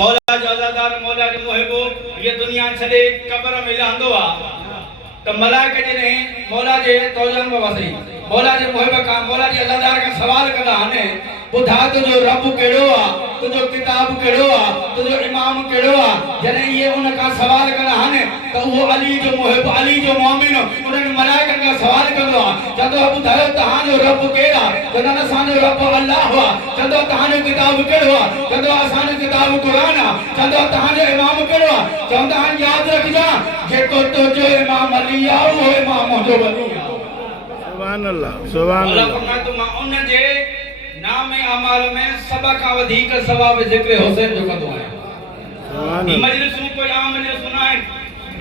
मौला जो अज़ादार मौला जो मुहिबो ये दुनिया छॾे क़ब्र में लहंदो आ त मलाइका जॾहिं मौला जे तौजन में वसी मौला जे मुहिब खां मौला जे अज़ादार खां सवाल कंदा आहिनि ॿुधा तुंहिंजो रब कहिड़ो आहे, तुंहिंजो किताब कहिड़ो आहे, तुंहिंजो इमाम कहिड़ो आहे। जॾहिं इहे उन खां सवाल कंदा आहिनि त उहो अली जो मुहिब अली जो मोमिन उन्हनि मलाइकनि खां सवाल कंदो आहे चवंदो आहे ॿुधायो तव्हांजो रब केरु आहे। चवंदा आहिनि असांजो रब अल्लाह आहे। चवंदो आहे तव्हांजो किताब कहिड़ो आहे। चवंदो आहे असांजो किताब क़ुर आहे। चवंदो आहे तव्हांजो इमाम कहिड़ो आहे। चवंदा आहिनि यादि रखजांइ जेको तुंहिंजो इमाम अली आहे उहो इमाम मुंहिंजो वली आहे। सुभान अल्लाह सुभान अल्लाह। मां उन जे नाम अमाल में सब का वधिक सवाब जिक्र हुसैन जो कंदो आहियां। सुभान ई अल्लाह। मजलिसूं कोई आम मजलिसूं न आहिनि।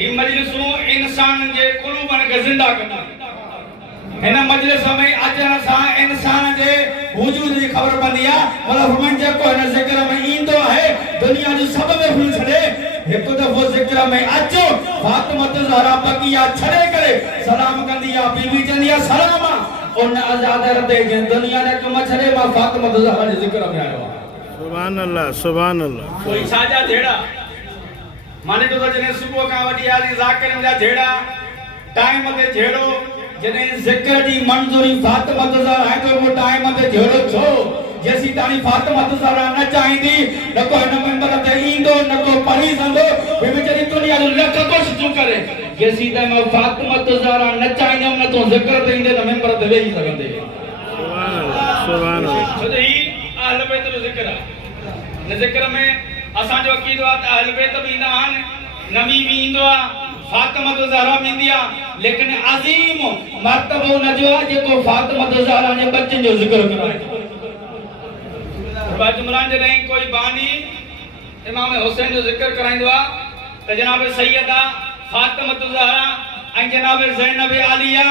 ई मजलिसूं इंसान जे क़ुलूबनि खे ज़िंदा कंदा आहिनि। हिन मजलिस में अचण सां इंसान जे वजूद जी ख़बर पवंदी आहे। मतिलबु फरमाइनि जेको हिन ज़िक्र में ईंदो आहे दुनिया जो सभु महफ़िल छॾे हिकु दफ़ो ज़िक्र में अचो फातिमा ज़हरा बकिया छॾे करे सलाम कंदी आहे। बीबी चवंदी आहे सलाम उन अज़ादर ते जंहिं दुनिया जा कम छॾे मां फातिमा ज़हरा जे ज़िक्र में आयो आहियां। सुभान अल्लाह सुभान अल्लाह। कोई साजा झेड़ा माने तो जने सुबह का वडी आली ज़ाकिरन जा झेड़ा टाइम ते झेड़ो जने ज़िक्र दी मंजूरी फातिमा ज़हरा है तो वो टाइम ते झेड़ो छो जैसी ताणी फातिमा ज़हरा न चाहींदी न को हिन मेंबर ते ईंदो न को पढ़ी संदो बेचारी दुनिया जो लख कोशिशूं करे जैसी त मैं फातिमा ज़हरा न चाहींदम न तो ज़िक्र ते ईंदे न मेंबर ते वेही सघंदे। सुभान अल्लाह सुभान अल्लाह। छो त ही अहल बैत जो ज़िक्र आहे। न ज़िक्र में असांजो अक़ीदो आहे त अहल बैत बि ईंदा आहिनि नबी बि ईंदो आहे फातिमा ज़हरा बि ईंदी आहे लेकिन अज़ीम मर्तबो न जो आहे जेको फातिमा ज़हरा जे बच्चनि जो ज़िक्र कराए। बाजुमरान जॾहिं कोई बानी इमाम हुसैन जो ज़िक्र कराईंदो आहे त जनाब सैयदा फातिमा ज़हरा ऐं जनाब ज़ैनब आलिया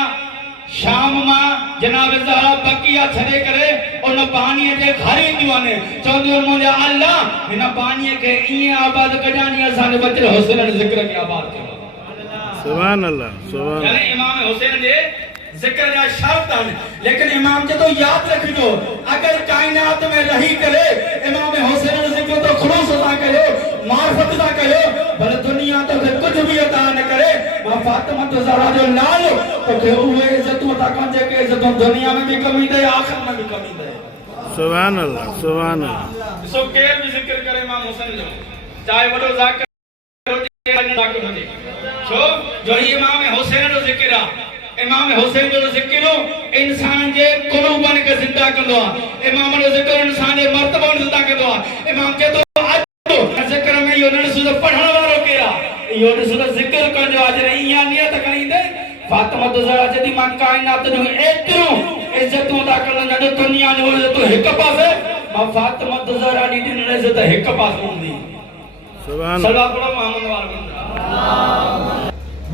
शाम मां जनाब ज़हरा बकिया छॾे करे उन बानीअ जे घर ईंदियूं आहिनि चवंदियूं आहिनि मुंहिंजा अल्लाह हिन बानीअ खे ईअं आबाद कजां जीअं असांजे बच्चे हुसैन जे ज़िक्र खे आबाद कयो। सुभान अल्लाह सुभान यानी इमाम हुसैन जे ज़िक्र जा शर्त आहिनि लेकिन इमाम चवंदो यादि रखिजो अगर कायनात में रही करे इमाम हुसैन जो ज़िक्र तो ख़ुलूस सां कयो मार्फत सां कयो भले दुनिया तो कुछ भी अता न करे मां फातिमा ज़हरा जो नालो तोखे उहे इज्जतूं अता कनि जेके इज्जतूं दुनिया में भी कमी दे आखिरत में भी कमी दे। सुभान अल्लाह सुभान अल्लाह। सो केर भी ज़िक्र करे इमाम हुसैन जो चाहे वॾो ज़ाकिर हुजे या नंढो ज़ाकिर हुजे छो जो इमाम हुसैन जो ज़िक्र आहे। इमाम हुसैन जो ज़िक्र इंसान जे क़ुलूबनि खे ज़िंदा कंदो आहे। इमाम जो ज़िक्र इंसान जे मर्तबनि ज़िंदा कंदो आहे। इमाम चए थो अचो ज़िक्र में इहो न ॾिसो त पढ़ण वारो केरु आहे इहो ॾिसो त ज़िक्र कजो आहे। जॾहिं ईअं नियत खणींदे फातिमा ज़हरा चवंदी मां काइनात जूं एतिरो इज़तूं था कनि न दुनिया जूं इज़तूं हिकु पासे मां फातिमा ज़हरा ॾी ॾिनल इज़त हिकु पासे हूंदी। सुभान सलवा पढ़ो मोहम्मद वारो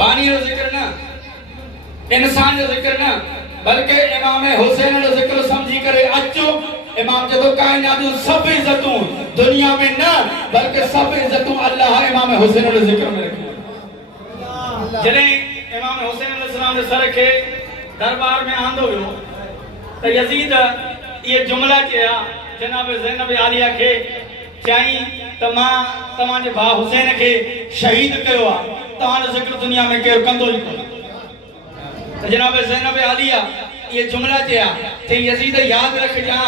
बानी जो ज़िक्र न इंसान जो ज़िक्र न बल्कि इमाम हुसैन जो ज़िक्र समझी करे अचो। इमाम जदो कायनात जूं सभु इज़तूं दुनिया में न बल्कि सभु इज़तूं अल्लाह इमाम हुसैन जो ज़िक्र में रखी। जॾहिं इमाम हुसैन अलैहिस्सलाम जे सर खे दरबार में आंदो वियो त यज़ीद ये जुमला चया जनाब ज़ैनब आलिया के चई त मां तव्हांजे भाउ हुसैन के शहीद कयो आहे तव्हांजो ज़िक्र दुनिया में केरु कंदो ई कोन्हे। त जनाब ज़ैनब आलिया ये जुमला चया त यज़ीद यादि रखजां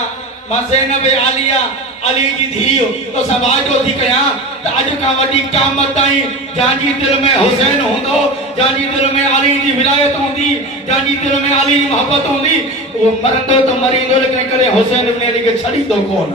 मां ज़ैनब आलिया अली जी धीउ तो समाजो थी कयां त अॼु खां वॾी क़यामत ताईं जंहिंजी दिलि में हुसैन हूंदो जंहिंजी दिलि में अली जी विलायत हूंदी जंहिंजी दिलि में अली जी मोहबत हूंदी उहो मरंदो त मरींदो लेकिन करे हुसैन इब्न अली खे छॾींदो कोन।